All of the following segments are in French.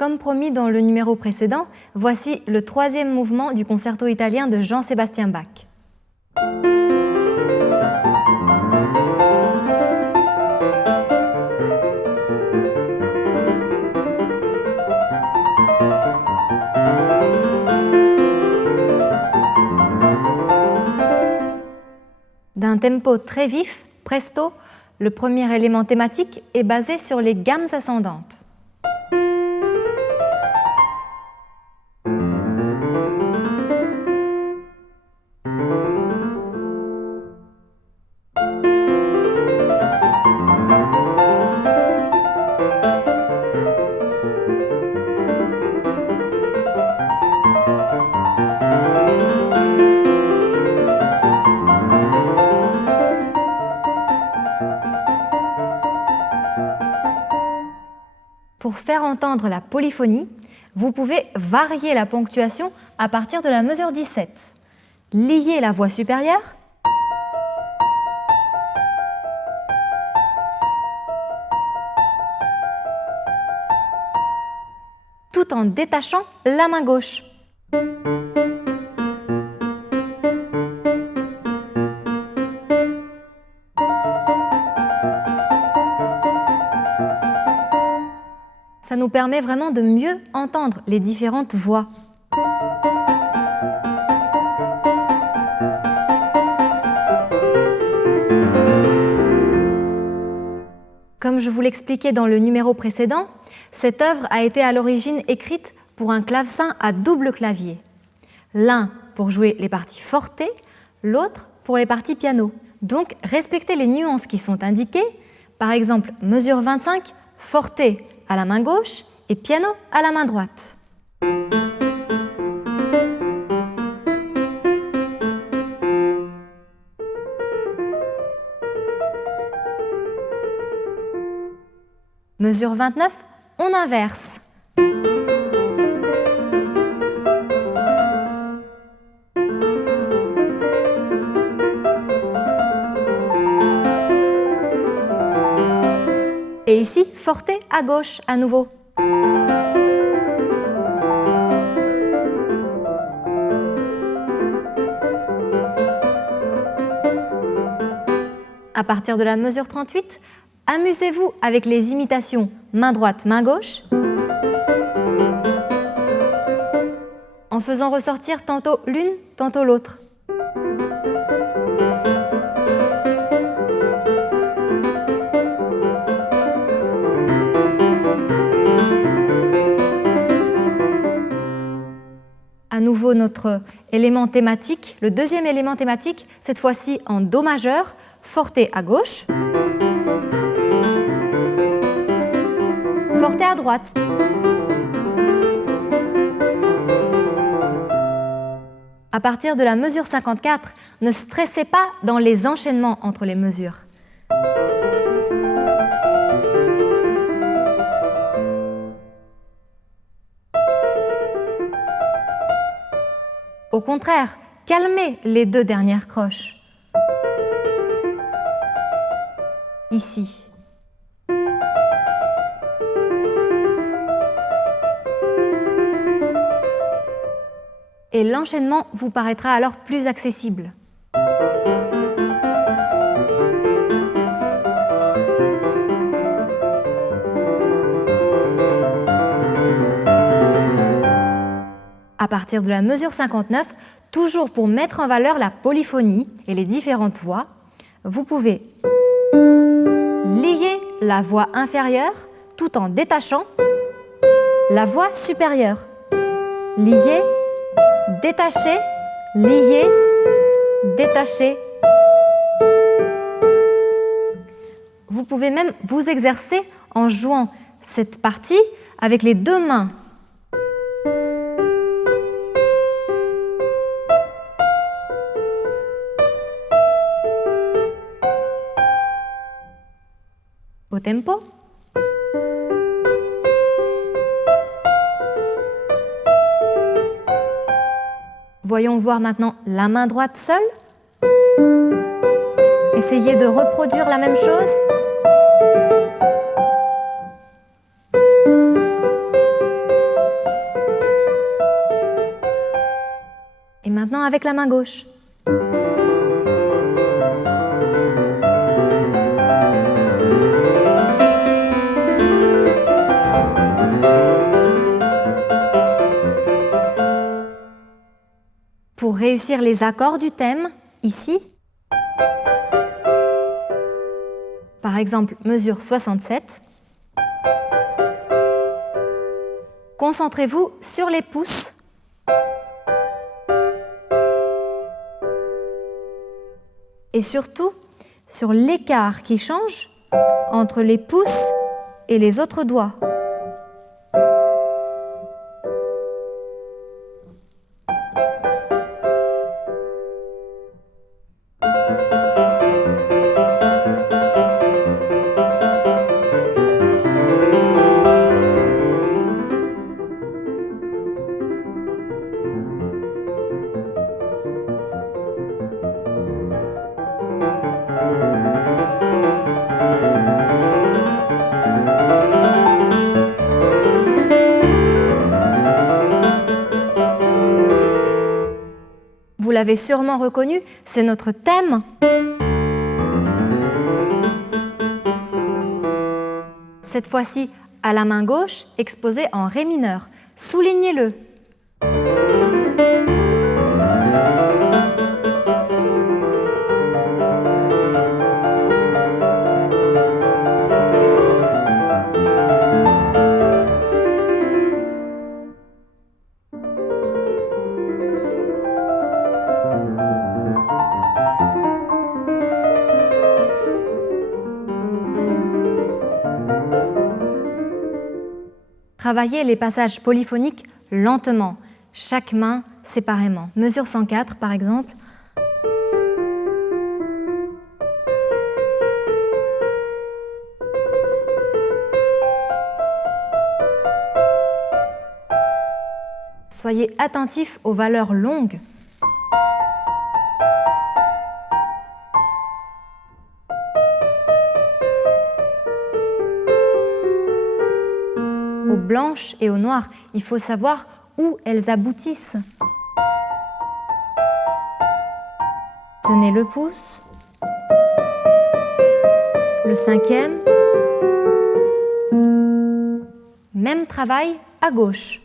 Comme promis dans le numéro précédent, voici le troisième mouvement du concerto italien de Jean-Sébastien Bach. D'un tempo très vif, presto, le premier élément thématique est basé sur les gammes ascendantes. Pour faire entendre la polyphonie, vous pouvez varier la ponctuation à partir de la mesure 17. Liez la voix supérieure, tout en détachant la main gauche. Ça nous permet vraiment de mieux entendre les différentes voix. Comme je vous l'expliquais dans le numéro précédent, cette œuvre a été à l'origine écrite pour un clavecin à double clavier. L'un pour jouer les parties forte, l'autre pour les parties piano. Donc respectez les nuances qui sont indiquées. Par exemple, mesure 25, forte à la main gauche et piano à la main droite. Mesure 29, on inverse. Et ici, forte à gauche à nouveau. À partir de la mesure 38, amusez-vous avec les imitations main droite, main gauche, en faisant ressortir tantôt l'une, tantôt l'autre. À nouveau notre élément thématique, le deuxième élément thématique, cette fois-ci en Do majeur, forte à gauche, forte à droite. À partir de la mesure 54, ne stressez pas dans les enchaînements entre les mesures. Au contraire, calmez les deux dernières croches. Ici. Et l'enchaînement vous paraîtra alors plus accessible. À partir de la mesure 59, toujours pour mettre en valeur la polyphonie et les différentes voix, vous pouvez lier la voix inférieure tout en détachant la voix supérieure. Lier, détacher, lier, détacher. Vous pouvez même vous exercer en jouant cette partie avec les deux mains. Au tempo. Voyons voir maintenant la main droite seule. Essayez de reproduire la même chose. Maintenant avec la main gauche. Pour réussir les accords du thème, ici, par exemple, mesure 67, concentrez-vous sur les pouces et surtout sur l'écart qui change entre les pouces et les autres doigts. Vous l'avez sûrement reconnu, c'est notre thème. Cette fois-ci, à la main gauche, exposé en ré mineur. Soulignez-le. Travaillez les passages polyphoniques lentement, chaque main séparément. Mesure 104 par exemple. Soyez attentifs aux valeurs longues. Aux blanches et aux noires, il faut savoir où elles aboutissent. Tenez le pouce, le cinquième, même travail à gauche.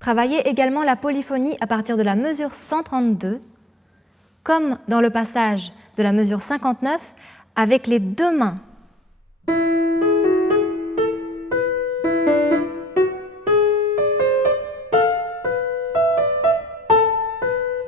Travaillez également la polyphonie à partir de la mesure 132, comme dans le passage de la mesure 59, avec les deux mains.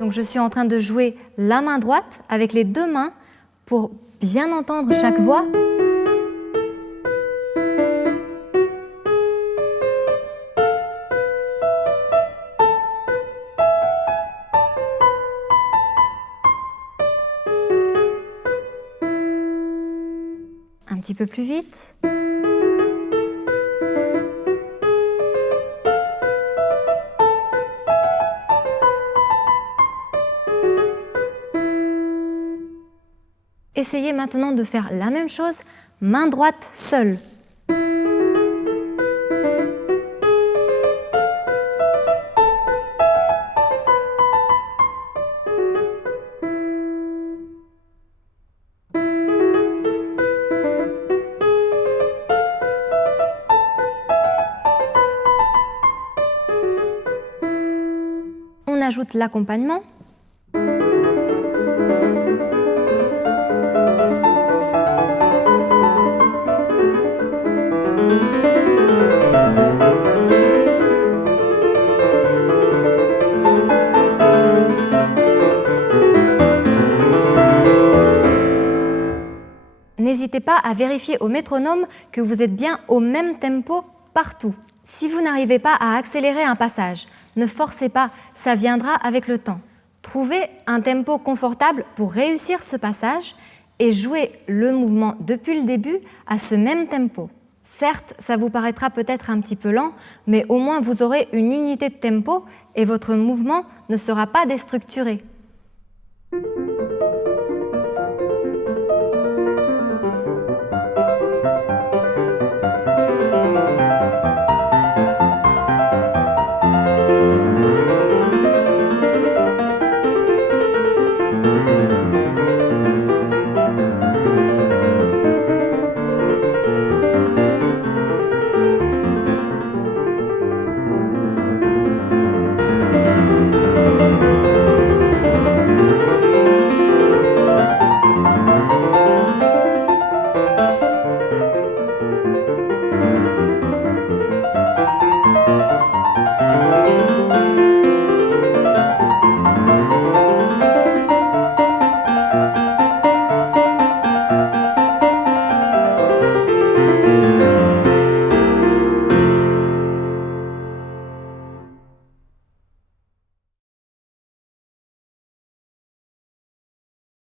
Donc je suis en train de jouer la main droite avec les deux mains pour bien entendre chaque voix. Un petit peu plus vite. Essayez maintenant de faire la même chose, main droite seule. On ajoute l'accompagnement. N'hésitez pas à vérifier au métronome que vous êtes bien au même tempo partout. Si vous n'arrivez pas à accélérer un passage, ne forcez pas, ça viendra avec le temps. Trouvez un tempo confortable pour réussir ce passage et jouez le mouvement depuis le début à ce même tempo. Certes, ça vous paraîtra peut-être un petit peu lent, mais au moins vous aurez une unité de tempo et votre mouvement ne sera pas déstructuré.